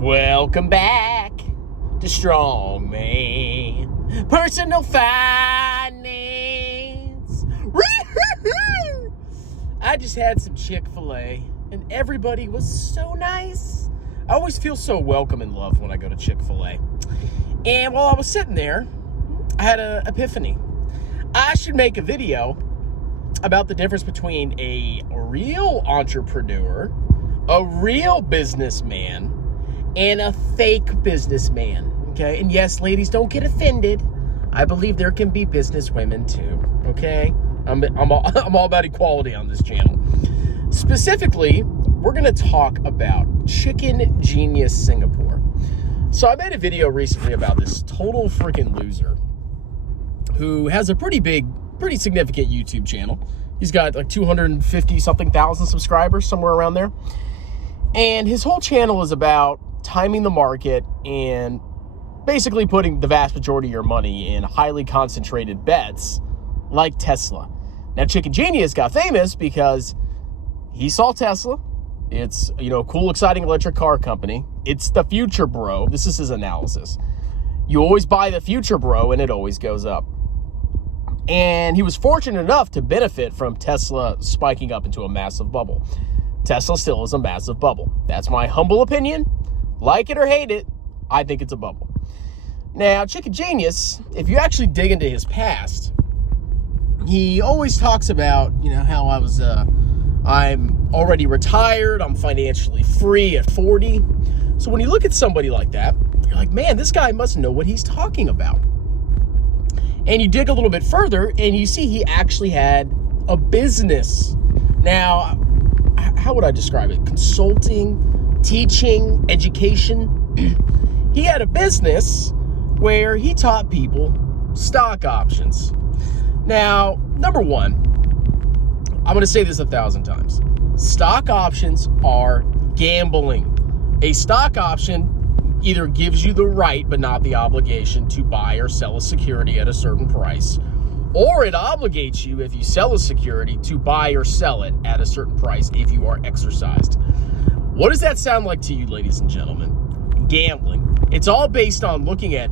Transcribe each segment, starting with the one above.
Welcome back to Strong Man Personal Finance. I just had some Chick-fil-A and everybody was so nice. I always feel so welcome and loved when I go to Chick-fil-A. And while I was sitting there, I had an epiphany. I should make a video about the difference between a real entrepreneur, a real businessman, and a fake businessman, okay? And yes, ladies, don't get offended. I believe there can be business women too, okay? I'm all about equality on this channel. Specifically, we're gonna talk about Chicken Genius Singapore. So I made a video recently about this total freaking loser who has a pretty significant YouTube channel. He's got like 250 something thousand subscribers, somewhere around there. And his whole channel is about timing the market and basically putting the vast majority of your money in highly concentrated bets like Tesla. Now, Chicken Genius got famous because he saw Tesla. It's, a cool, exciting electric car company. It's the future, bro. This is his analysis. You always buy the future, bro, and it always goes up. And he was fortunate enough to benefit from Tesla spiking up into a massive bubble. Tesla still is a massive bubble. That's my humble opinion. Like it or hate it, I think it's a bubble. Now, Chicken Genius, if you actually dig into his past, he always talks about, how I'm already retired, I'm financially free at 40. So when you look at somebody like that, you're like, man, this guy must know what he's talking about. And you dig a little bit further and you see he actually had a business. Now, how would I describe it? Consulting, teaching, education. He had a business where he taught people stock options. Now, number one, I'm going to say this 1,000 times. Stock options are gambling. A stock option either gives you the right but not the obligation to buy or sell a security at a certain price, or it obligates you, if you sell a security, to buy or sell it at a certain price if you are exercised. What does that sound like to you, ladies and gentlemen? Gambling. It's all based on looking at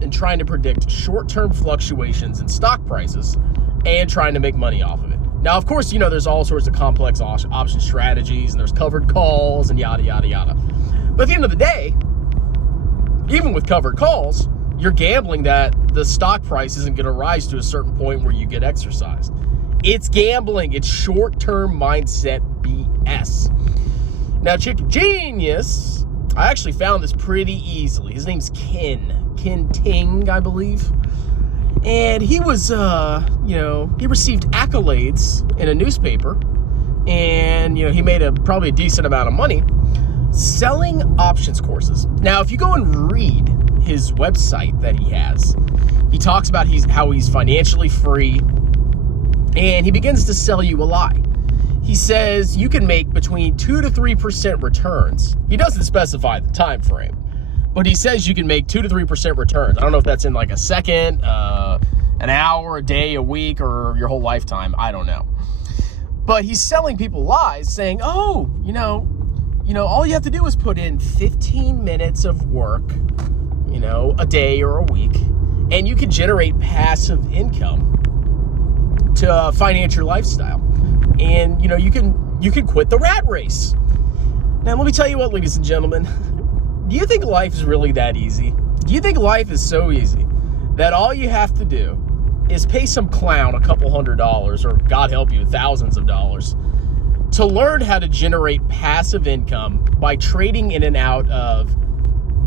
and trying to predict short-term fluctuations in stock prices and trying to make money off of it. Now, of course, there's all sorts of complex option strategies, and there's covered calls and yada, yada, yada. But at the end of the day, even with covered calls, you're gambling that the stock price isn't going to rise to a certain point where you get exercised. It's gambling. It's short-term mindset BS. Now, Chicken Genius, I actually found this pretty easily. His name's Ken Ting, I believe. And he was, he received accolades in a newspaper. And, he made probably a decent amount of money selling options courses. Now, if you go and read his website that he has, he talks about how he's financially free, and he begins to sell you a lie. He says you can make between 2 to 3% returns. He doesn't specify the time frame, but he says you can make 2 to 3% returns. I don't know if that's in like a second, an hour, a day, a week, or your whole lifetime. I don't know. But he's selling people lies, saying, all you have to do is put in 15 minutes of work, a day or a week, and you can generate passive income to finance your lifestyle. And, you can quit the rat race. Now, let me tell you what, ladies and gentlemen, do you think life is really that easy? Do you think life is so easy that all you have to do is pay some clown a couple $100, or God help you, thousands of dollars, to learn how to generate passive income by trading in and out of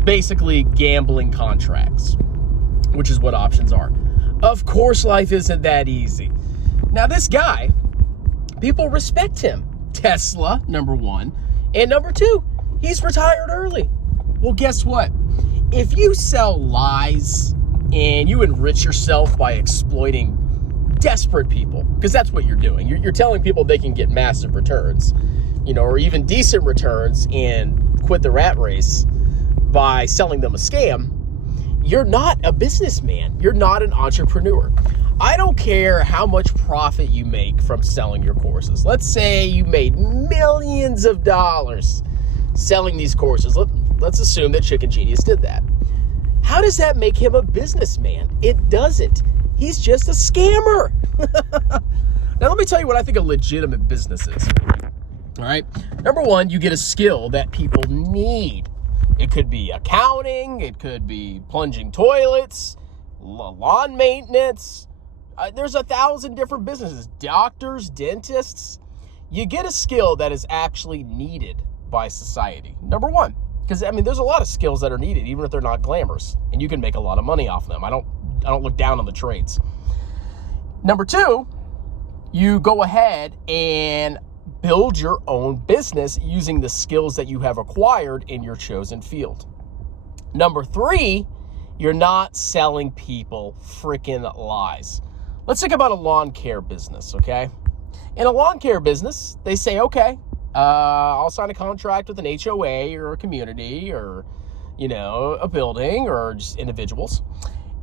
basically gambling contracts, which is what options are? Of course, life isn't that easy. Now, this guy, people respect him. Tesla, number one. And number two, he's retired early. Well, guess what? If you sell lies and you enrich yourself by exploiting desperate people, because that's what you're doing. You're telling people they can get massive returns, or even decent returns, and quit the rat race by selling them a scam. You're not a businessman. You're not an entrepreneur. I don't care how much profit you make from selling your courses. Let's say you made millions of dollars selling these courses. let's assume that Chicken Genius did that. How does that make him a businessman? It doesn't. He's just a scammer. Now, let me tell you what I think a legitimate business is. All right. Number one, you get a skill that people need. It could be accounting. It could be plunging toilets, lawn maintenance. There's 1,000 different businesses. Doctors, dentists. You get a skill that is actually needed by society. Number one. Because, I mean, there's a lot of skills that are needed, even if they're not glamorous. And you can make a lot of money off them. I don't look down on the trades. Number two, you go ahead and build your own business using the skills that you have acquired in your chosen field. Number three, you're not selling people freaking lies. Let's think about a lawn care business, okay? In a lawn care business, they say, okay, I'll sign a contract with an HOA or a community or, a building or just individuals.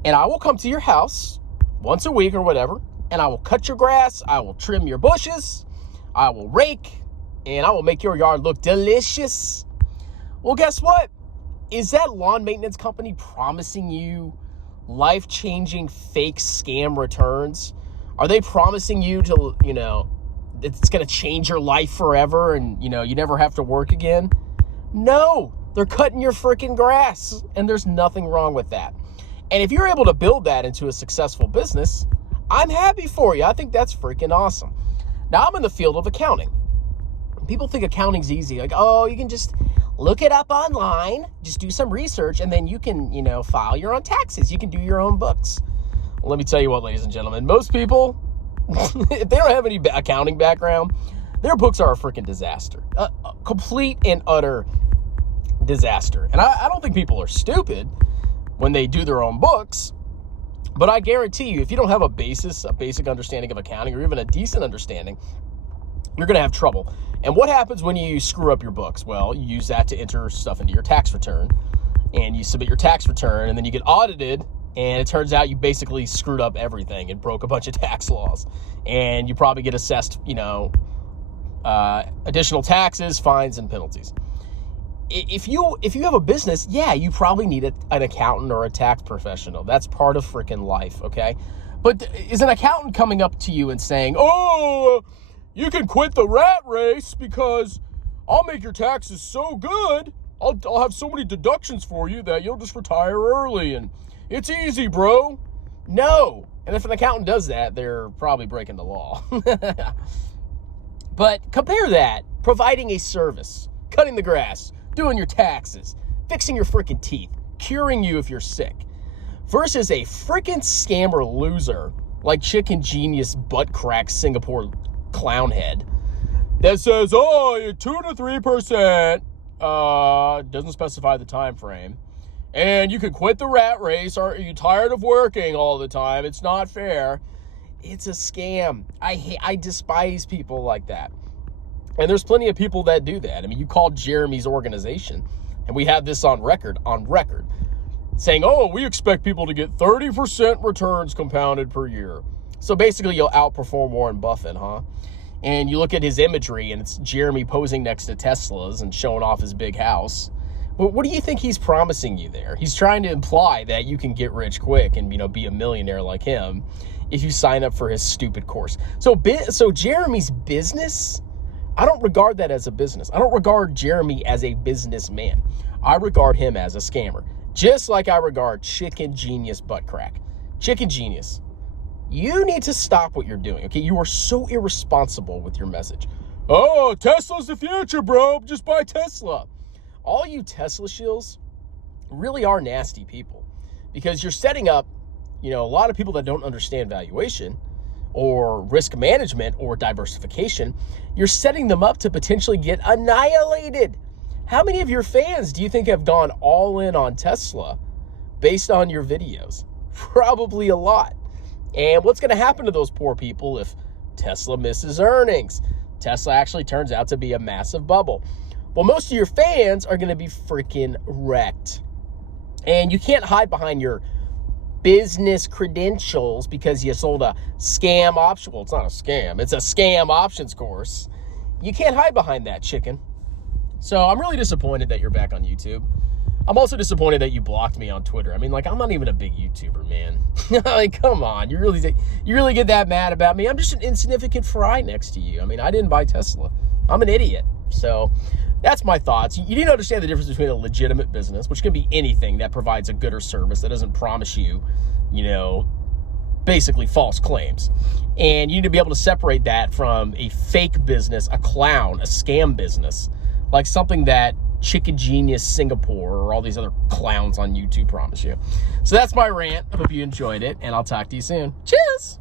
And I will come to your house once a week or whatever, and I will cut your grass, I will trim your bushes, I will rake, and I will make your yard look delicious. Well, guess what? Is that lawn maintenance company promising you life-changing fake scam returns? Are they promising you to, it's going to change your life forever and, you never have to work again? No, they're cutting your freaking grass, and there's nothing wrong with that. And if you're able to build that into a successful business, I'm happy for you. I think that's freaking awesome. Now, I'm in the field of accounting. People think accounting's easy. Like, oh, you can just look it up online, just do some research, and then you can, file your own taxes. You can do your own books. Well, let me tell you what, ladies and gentlemen, most people, if they don't have any accounting background, their books are a freaking disaster. A complete and utter disaster. And I don't think people are stupid when they do their own books, but I guarantee you, if you don't have a basic understanding of accounting or even a decent understanding, you're going to have trouble. And what happens when you screw up your books? Well, you use that to enter stuff into your tax return, and you submit your tax return, and then you get audited, and it turns out you basically screwed up everything and broke a bunch of tax laws. And you probably get assessed, additional taxes, fines, and penalties. If you have a business, yeah, you probably need an accountant or a tax professional. That's part of freaking life, okay? But is an accountant coming up to you and saying, oh, you can quit the rat race because I'll make your taxes so good, I'll have so many deductions for you that you'll just retire early and it's easy, bro? No. And if an accountant does that, they're probably breaking the law. But compare that, providing a service, cutting the grass, doing your taxes, fixing your freaking teeth, curing you if you're sick, versus a freaking scammer loser like Chicken Genius butt crack Singapore clown head that says, oh, you're 2 to 3%, doesn't specify the time frame, and you can quit the rat race. Are you tired of working all the time? It's not fair. It's a scam. I despise people like that. And there's plenty of people that do that. I mean, you called Jeremy's organization, and we have this on record, saying, oh, we expect people to get 30% returns compounded per year. So basically, you'll outperform Warren Buffett, huh? And you look at his imagery, and it's Jeremy posing next to Teslas and showing off his big house. Well, what do you think he's promising you there? He's trying to imply that you can get rich quick and, be a millionaire like him if you sign up for his stupid course. So Jeremy's business, I don't regard that as a business. I don't regard Jeremy as a businessman. I regard him as a scammer, just like I regard Chicken Genius butt crack. Chicken Genius, you need to stop what you're doing, okay? You are so irresponsible with your message. Oh, Tesla's the future, bro. Just buy Tesla. All you Tesla shills really are nasty people because you're setting up, a lot of people that don't understand valuation or risk management or diversification. You're setting them up to potentially get annihilated. How many of your fans do you think have gone all in on Tesla based on your videos? Probably a lot. And what's going to happen to those poor people if Tesla misses earnings? Tesla actually turns out to be a massive bubble. Well, most of your fans are going to be freaking wrecked. And you can't hide behind your business credentials because you sold a scam option. Well, it's not a scam. It's a scam options course. You can't hide behind that, chicken. So I'm really disappointed that you're back on YouTube. I'm also disappointed that you blocked me on Twitter. I mean, like, I'm not even a big YouTuber, man. Like, come on. You really get that mad about me? I'm just an insignificant fry next to you. I mean, I didn't buy Tesla. I'm an idiot. So that's my thoughts. You need to understand the difference between a legitimate business, which can be anything that provides a good or service that doesn't promise you, basically false claims. And you need to be able to separate that from a fake business, a clown, a scam business, like something that Chicken Genius Singapore or all these other clowns on YouTube promise you. So that's my rant. I hope you enjoyed it, and I'll talk to you soon. Cheers!